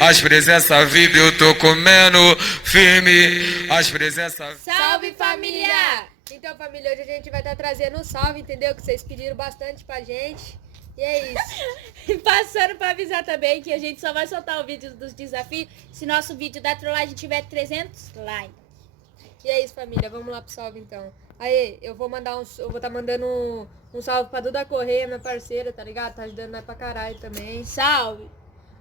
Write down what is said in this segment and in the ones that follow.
As presenças vive, eu tô comendo firme. As presenças. Salve, família! Então, família, hoje a gente vai estar trazendo um salve, entendeu? Que vocês pediram bastante pra gente. E é isso. E passando pra avisar também que a gente só vai soltar o vídeo dos desafios se nosso vídeo da trollagem tiver 300 likes. E é isso, família. Vamos lá pro salve, então. Aí, eu vou estar mandando um salve pra Duda Correia, minha parceira, tá ligado? Tá ajudando nós pra caralho também. Salve!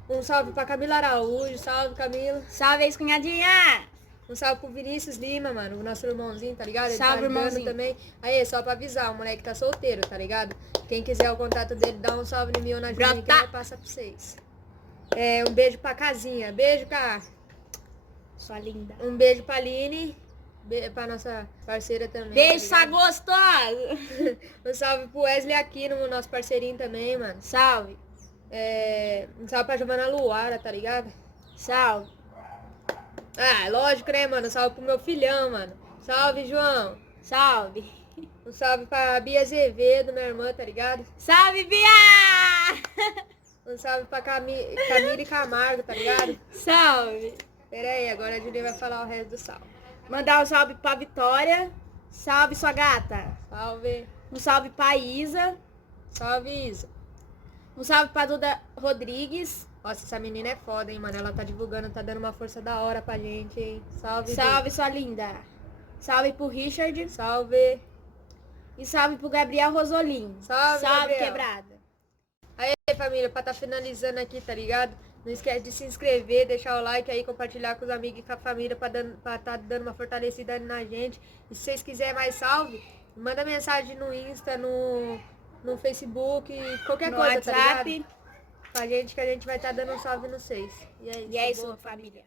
Um salve pra Camila Araújo. Salve, Camila. Salve, ex-cunhadinha! Um salve pro Vinícius Lima, mano, o nosso irmãozinho, tá ligado? Ele Salve, tá ajudando irmãozinho. também. Aí, só pra avisar, o moleque tá solteiro, tá ligado? Quem quiser o contato dele, dá um salve em mim ou na Julinha que Brota. vai passar pra vocês. Um beijo pra Casinha. Beijo, Cá. Sua linda. Um beijo pra Aline. Pra nossa parceira também. Beijo, tá sua gostosa! ligado? Um salve pro Wesley Aquino, nosso parceirinho também, mano. Salve! Um salve pra Giovana Luara, tá ligado? Salve! Ah, lógico, né, mano? Um salve pro meu filhão, mano. Salve, João. Salve! Um salve pra Bia Azevedo, minha irmã, tá ligado? Salve, Bia! Um salve pra Camille Camargo, tá ligado? Salve! Pera aí, agora a Julia vai falar o resto do salve. Mandar um salve pra Vitória. Salve, sua gata. Salve. Um salve pra Isa. Salve, Isa. Um salve pra Duda Rodrigues. Nossa, essa menina é foda, hein, mano? Ela tá divulgando, tá dando uma força da hora pra gente, hein? Salve, Salve, sua linda. Salve pro Richard. Duda. Salve. E salve pro Gabriel Rosolim. Salve, Gabriel. Quebrada. Aí, família, pra tá finalizando aqui, tá ligado? Não esquece de se inscrever, deixar o like aí, compartilhar com os amigos e com a família pra tá dando uma fortalecida na gente. E se vocês quiserem mais salve, manda mensagem no Insta, no Facebook, qualquer No coisa, tá WhatsApp. ligado? Pra gente que a gente vai estar dando um salve no vocês. E é isso. E é isso, boa, família.